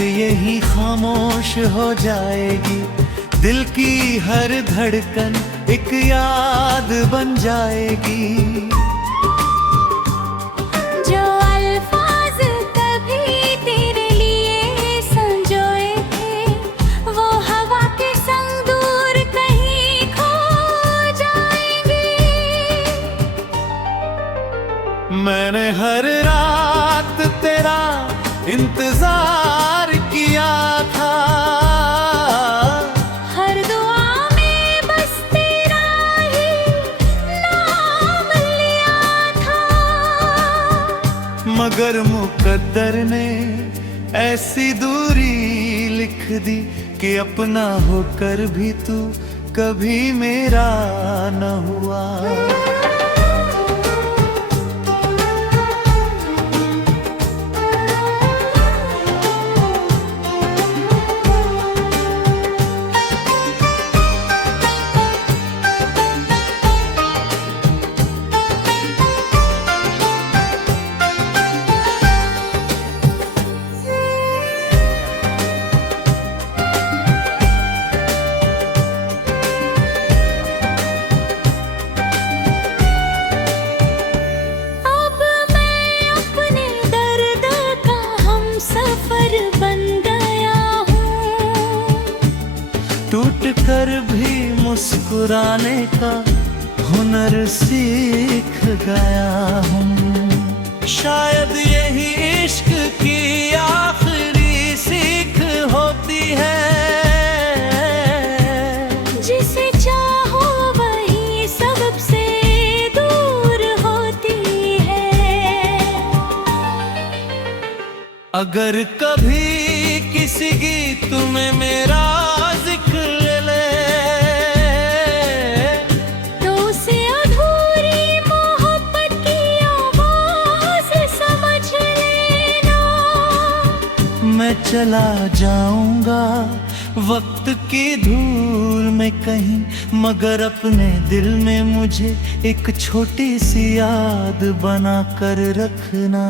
यही खामोश हो जाएगी। दिल की हर धड़कन एक याद बन जाएगी। जो अल्फाज कभी तेरे लिए संजोए थे, वो हवा के संग दूर कहीं खो जाएंगे। मैंने हर रात तेरा इंतजार किया था, हर दुआ में बस तेरा ही नाम लिया था। मगर मुकद्दर ने ऐसी दूरी लिख दी कि अपना होकर भी तू कभी मेरा न हुआ। टूट कर भी मुस्कुराने का हुनर सीख गया हूँ। शायद यही इश्क की आखिरी सीख होती है। जिसे चाहो वही सबसे दूर होती है। अगर कभी किसी गीत में मेरा मैं चला जाऊंगा वक्त की धूल में कहीं, मगर अपने दिल में मुझे एक छोटी सी याद बना कर रखना।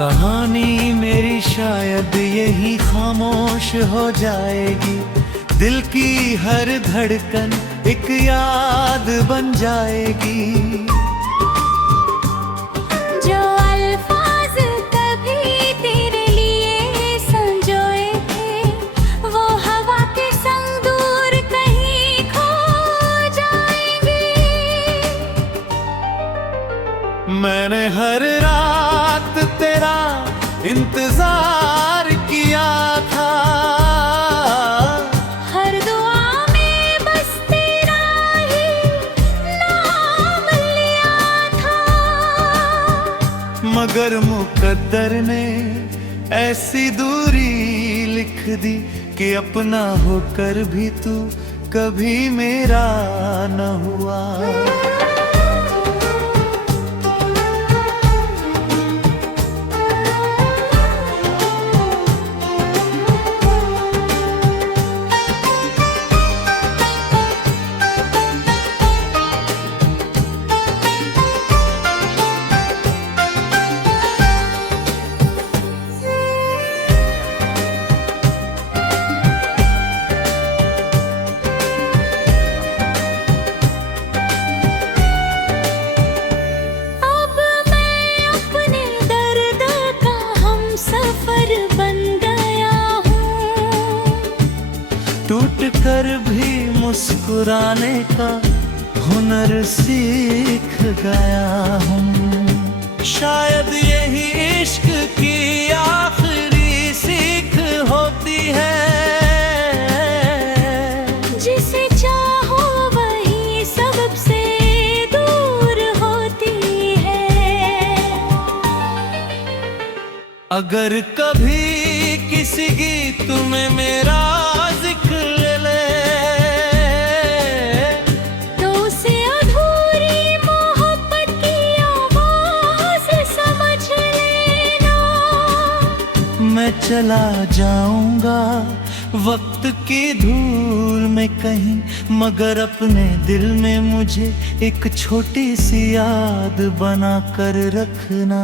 कहानी मेरी शायद यही खामोश हो जाएगी। दिल की हर धड़कन एक याद बन जाएगी। जो अल्फाज कभी तेरे लिए संजोए थे, वो हवा के संग दूर कहीं खो जाएंगे। मैंने हर रात तेरा इंतजार किया था, हर दुआ में बस तेरा ही नाम लिया था। मगर मुकद्दर ने ऐसी दूरी लिख दी कि अपना होकर भी तू कभी मेरा न हुआ। टूट कर भी मुस्कुराने का हुनर सीख गया हूँ। शायद यही इश्क की आखिरी सीख होती है। जिसे चाहो वही सबसे दूर होती है। अगर कभी किसी गीत में मेरा जिक्र ले तो उसे अधूरी मोहब्बत की आवाज समझ लेना। मैं चला जाऊंगा वक्त की धूल में कहीं, मगर अपने दिल में मुझे एक छोटी सी याद बना कर रखना।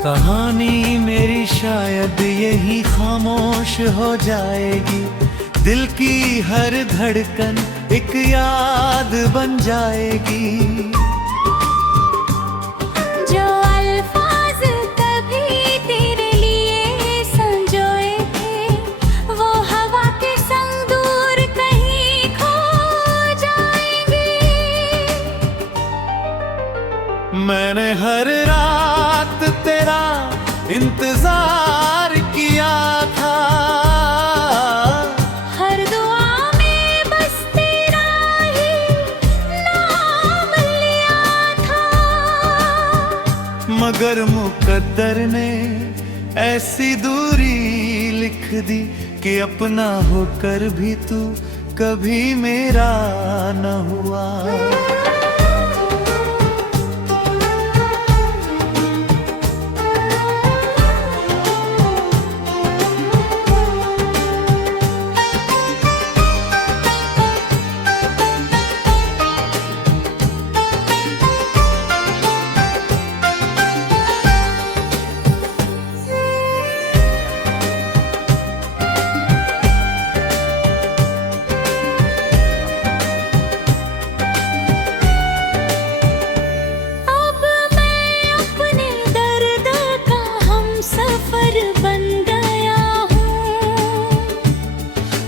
कहानी मेरी शायद यही खामोश हो जाएगी। दिल की हर धड़कन एक याद बन जाएगी। जो अल्फाज कभी तेरे लिए संजोए थे, वो हवा के संग दूर कहीं खो जाएंगे। मैंने हर रात तेरा इंतजार किया था। हर दुआ में बस तेरा ही नाम लिया था। मगर मुकद्दर ने ऐसी दूरी लिख दी कि अपना होकर भी तू कभी मेरा न हुआ।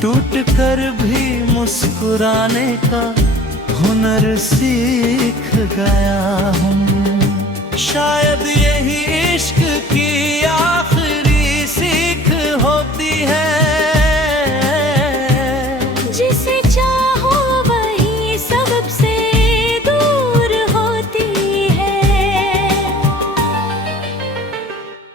टूट कर भी मुस्कुराने का हुनर सीख गया हूँ। शायद यही इश्क की आखिरी सीख होती है। जिसे चाहो वही सबसे दूर होती है।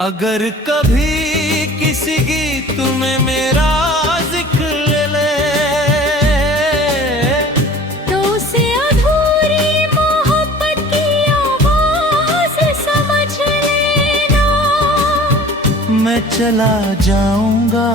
अगर कभी किसी गीत में मेरा जिक्र ले तो उसे अधूरी मोहब्बत की आवाज समझ लेना। मैं चला जाऊंगा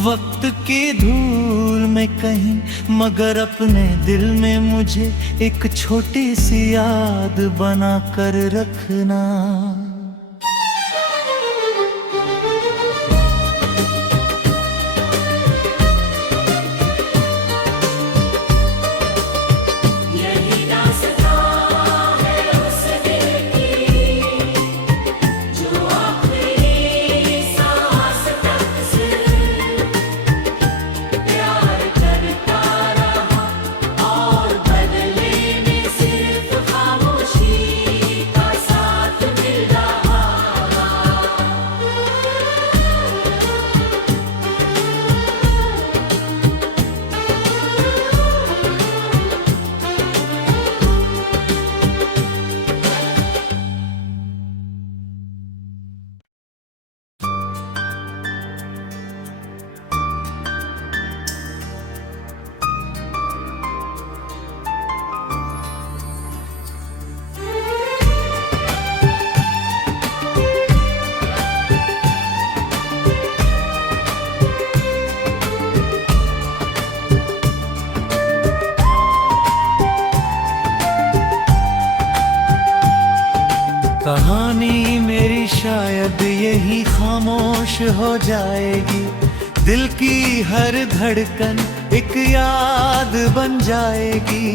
वक्त की धूल में कहीं, मगर अपने दिल में मुझे एक छोटी सी याद बना कर रखना। शायद यही खामोश हो जाएगी। दिल की हर धड़कन एक याद बन जाएगी।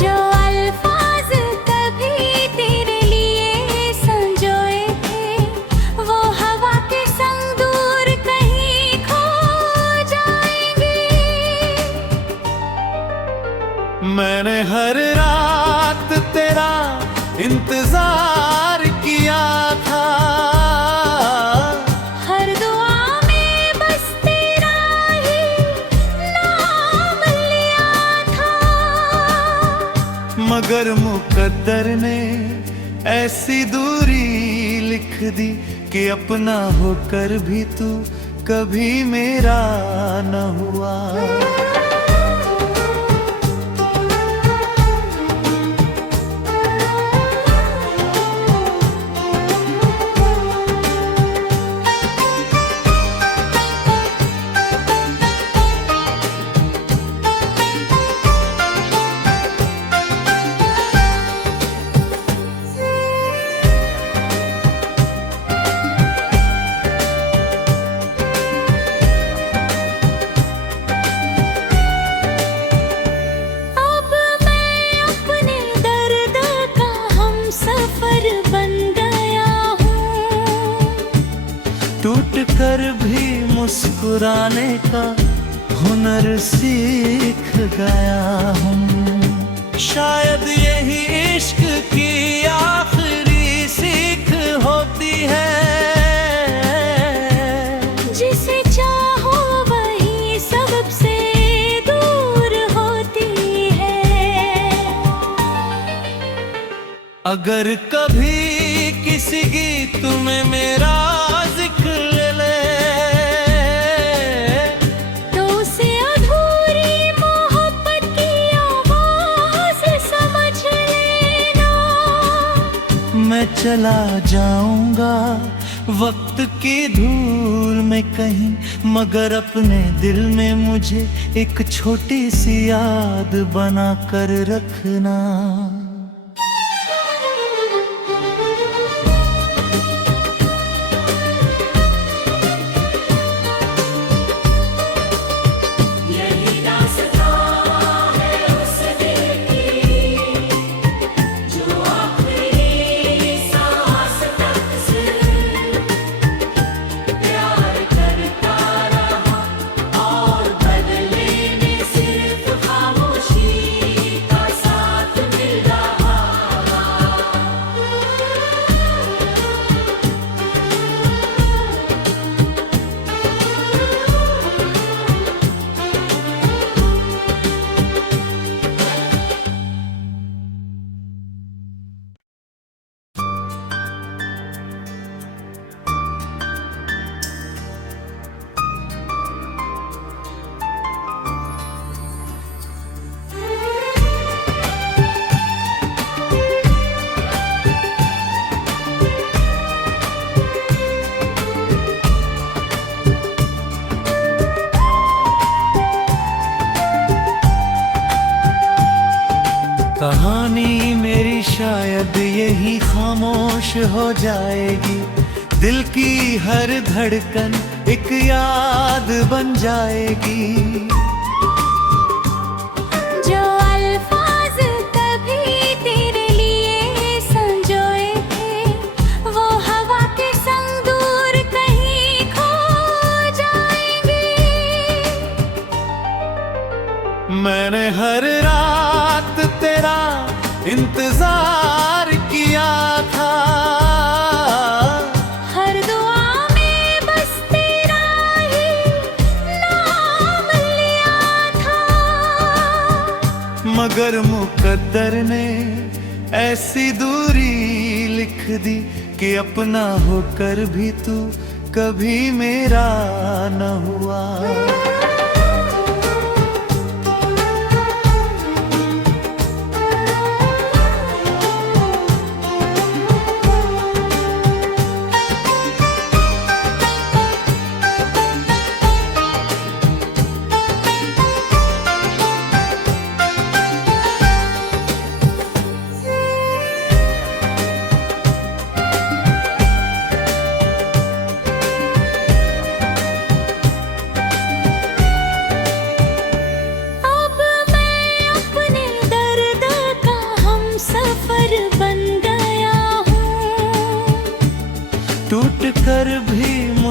जो अल्फाज कभी तेरे लिए संजोए थे, वो हवा के संग दूर कहीं खो जाएंगे। मैंने हर रात तेरा इंतजार किया था, हर दुआ में बस तेरा ही नाम लिया था। मगर मुकद्दर ने ऐसी दूरी लिख दी कि अपना होकर भी तू कभी मेरा न हुआ। टूट कर भी मुस्कुराने का हुनर सीख गया हूँ। शायद यही इश्क की आखिरी सीख होती है। जिसे चाहो वही सबसे दूर होती है। अगर कभी किसी गीत में मेरा जिक्र ले तो उसे अधूरी मोहब्बत की आवाज समझ लेना। मैं चला जाऊंगा वक्त की धूल में कहीं, मगर अपने दिल में मुझे एक छोटी सी याद बना कर रखना। कहानी मेरी शायद यही खामोश हो जाएगी। दिल की हर धड़कन एक याद बन जाएगी। जो अल्फाज कभी तेरे लिए संजोए थे, वो हवा के संग दूर कहीं खो जाएंगे। मैंने हर रात तेरा इंतजार किया था, हर दुआ में बस तेरा ही नाम लिया था। मगर मुकद्दर ने ऐसी दूरी लिख दी कि अपना होकर भी तू कभी मेरा न हुआ।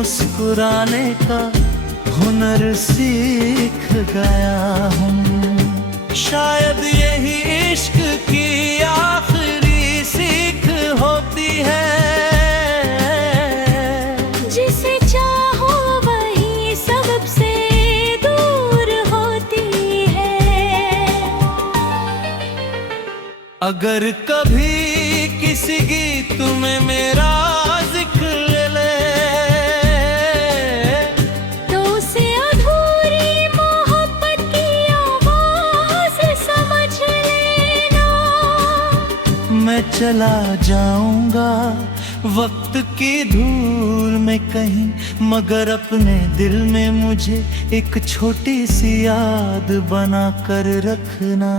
मुस्कुराने का हुनर सीख गया हूँ। शायद यही इश्क की आखिरी सीख होती है। जिसे चाहो वही सबसे दूर होती है। अगर कभी किसी गीत में मेरा जिक्र ले तो उसे अधूरी मोहब्बत की आवाज समझ लेना। मैं चला जाऊंगा वक्त की धूल में कहीं, मगर अपने दिल में मुझे एक छोटी सी याद बना कर रखना।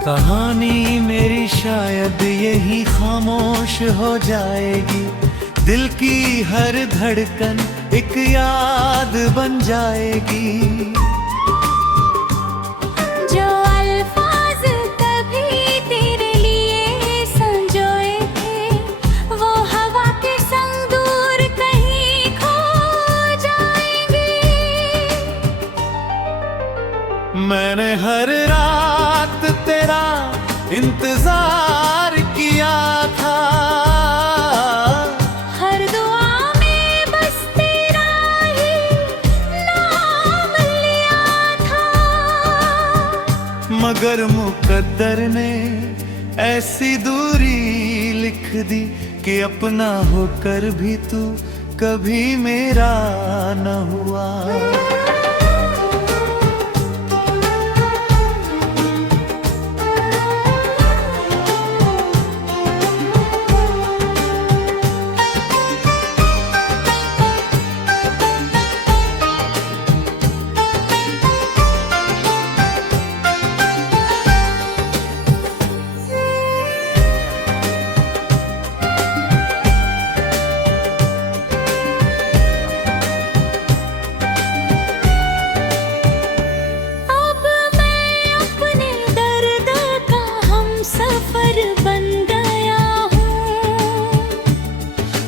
कहानी मेरी शायद यही खामोश हो जाएगी। दिल की हर धड़कन एक याद बन जाएगी। जो अल्फाज तभी तेरे लिए संजोए थे, वो हवा के संग दूर कहीं खो जाएंगे। मैंने हर रात तेरा इंतजार किया था। हर दुआ में बस तेरा ही नाम लिया था। मगर मुकद्दर ने ऐसी दूरी लिख दी कि अपना होकर भी तू कभी मेरा न हुआ।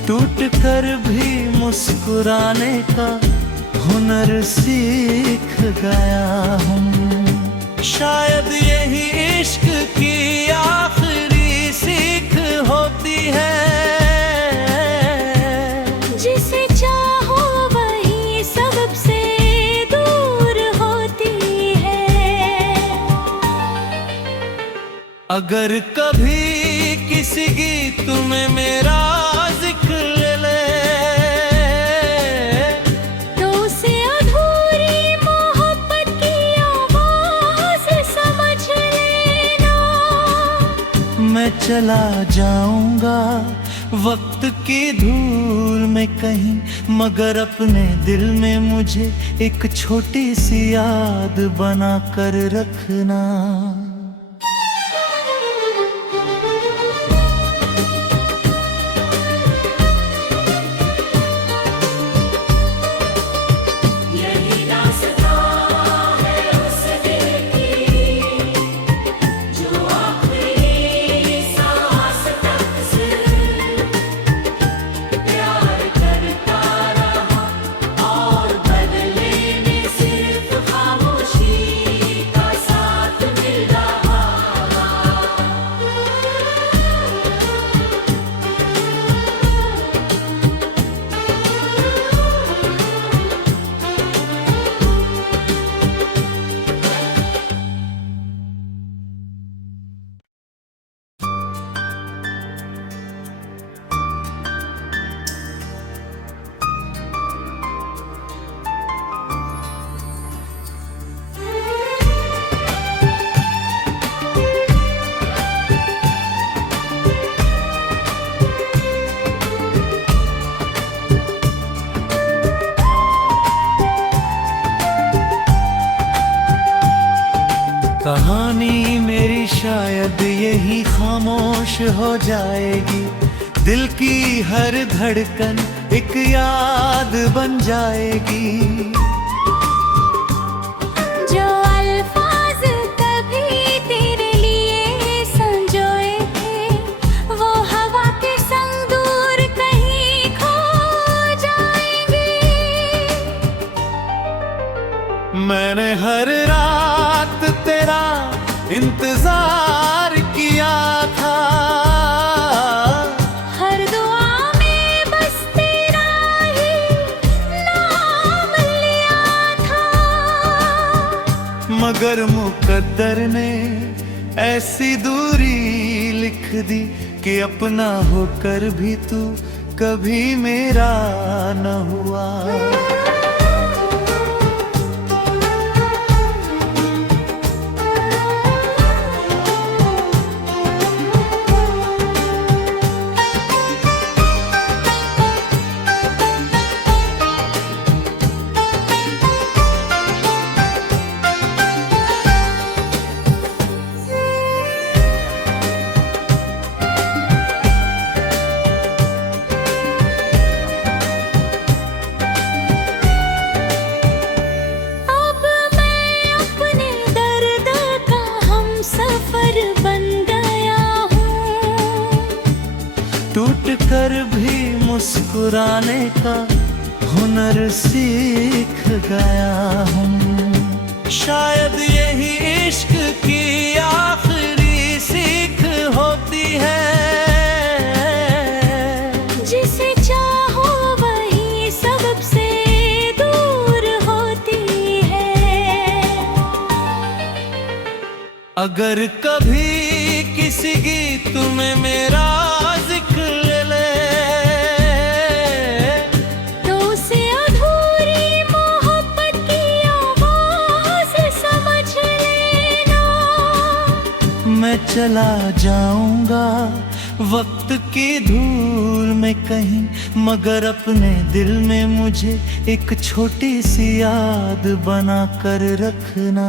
टूट कर भी मुस्कुराने का हुनर सीख गया हूँ। शायद यही इश्क की आखिरी सीख होती है। जिसे चाहो वही सबसे दूर होती है। अगर कभी किसी गीत में मेरा जिक्र ले तो उसे अधूरी मोहब्बत की आवाज समझ लेना। मैं चला जाऊंगा वक्त की धूल में कहीं, मगर अपने दिल में मुझे एक छोटी सी याद बना कर रखना। कहानी मेरी शायद यही खामोश हो जाएगी, दिल की हर धड़कन एक याद बन जाएगी। जो अल्फाज कभी तेरे लिए संजोए थे, वो हवा के संग दूर कहीं खो जाएंगे। मैंने हर रात तेरा इंतजार किया था, हर दुआ में बस तेरा ही नाम लिया था। मगर मुकद्दर ने ऐसी दूरी लिख दी कि अपना होकर भी तू कभी मेरा न हुआ। टूट कर भी मुस्कुराने का हुनर सीख गया हूँ। शायद यही इश्क की आखिरी सीख होती है, जिसे चाहो वही सबसे दूर होती है। अगर कभी किसी गीत में मेरा जिक्र ले तो उसे अधूरी मोहब्बत की आवाज समझ लेना। मैं चला जाऊंगा वक्त की धूल में कहीं, मगर अपने दिल में मुझे एक छोटी सी याद बना कर रखना।